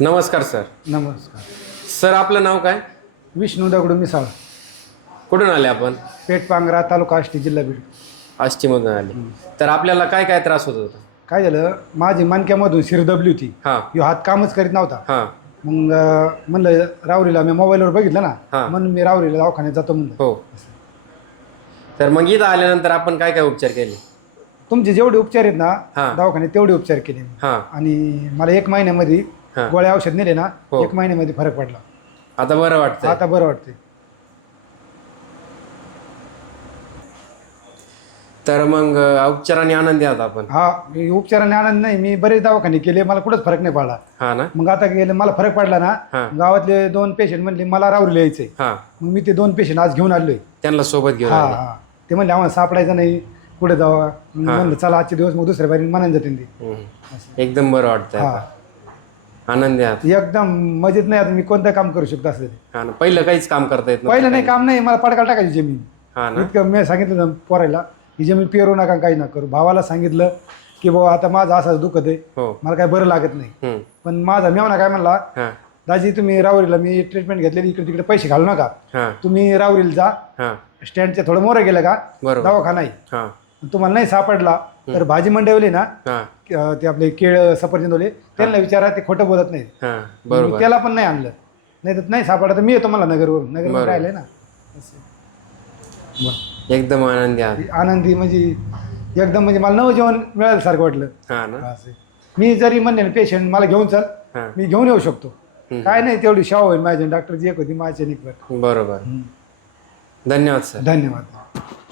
नमस्कार सर. नमस्कार. सर आपलं नाव काय? विष्णू दगडू मिसाळ, कुठून आले आपण? पेठपांगरा, तालुका आष्टी, जिल्हा बीड. आष्टीमधून आले. तर आपल्याला काय काय त्रास होत होता? काय झालं, माझी मणक्यामधून शिर दबली होती. हां ह्यो हात कामच करीत नव्हता. हां मग म्हणलं रावरीला, मी मोबाईलवर बघितलं ना, हां. म्हणून मी रावरीला दवाखान्यात जातो म्हणलं. हो. तर मग इथं आल्यानंतर आपण काय काय उपचार केले? तुमचे जेवढे उपचार आहेत ना हां. दवाखान्यात, तेवढे उपचार केले मी. हां आणि मला 1 महिन्यामध्ये हां. गोळ्या औषध नेले ना, हो. 1 महिन्यामध्ये फरक पडला. आता बरं वाटतंय? आता बरं वाटतंय. तर मग उपचाराने आनंदी आहात आपण? हा, मी उपचाराने आनंद नाही, मी बरेच दवाखाने केले, मला कुठंच फरक नाही पडला. हा ना. मग आता गेले, मला फरक पडला ना, हां गावातले 2 पेशंट म्हणले मला रावरीला यायचंय. हां. मग मी ते 2 पेशंट आज घेऊन आलोय. त्यांना सोबत घेऊन हा आले. हा, ते म्हणले आम्हाला सापडायचं नाही, पुढे जावा. मग हां. म्हणलं चला आजचे दिवस, मग दुसऱ्या बारी मनाने जाते ते. एकदम बरं वाटतंय हा, आता? आनंदी आहात? एकदम मजेत. नाही आता मी कोणतं काम करू शकतो असं. हा ना. पहिलं काहीच काम करता येत नव्हतं? पहिलं नाही, काम नाही, मला पडकाल टाकायची जमीन. हा ना. इतकं मी सांगितलं पोरायला, ही जमीन पेरू नका, काही नका करू. भावाला सांगितलं की बाबा आता माझं असं दुखत आहे, हो. मला काय बरं लागत नाही. हम्म. पण माझा मेवना काय म्हणला, हां दाजी तुम्ही रावरीला, मी ट्रीटमेंट घेतलेली, इकडे तिकडे पैसे घालू नका, हां तुम्ही रावरीला जा. हां. स्टँडच्या थोडं मोरं गेलं का बरोबर. दवाखाना आहे. हां तुम्हाला नाही सापडला तर भाजी मंडवली ना, हां ते आपले केळ सफरचंदवले, त्यांना विचारा, ते खोटं बोलत नाही. हां. मी बरोबर. त्याला पण नाही आणलं, नाही तर नाही सापडला तर मी येतो मला नगरवरून. नगरवरून बरोबर. राहिले ना. एकदम आनंदी आहात? आनंदी म्हणजे एकदम, म्हणजे मला नवजीवन मिळाल्यासारखं वाटलं. हा ना. असं. मी जरी म्हणले पेशंट मला घेऊन चल, हां. मी घेऊन येऊ शकतो. काय नाही, तेवढी शाव होईल माझ्या. डॉक्टरची एक होती माझ्या निकवर. बरोबर. धन्यवाद सर. धन्यवाद.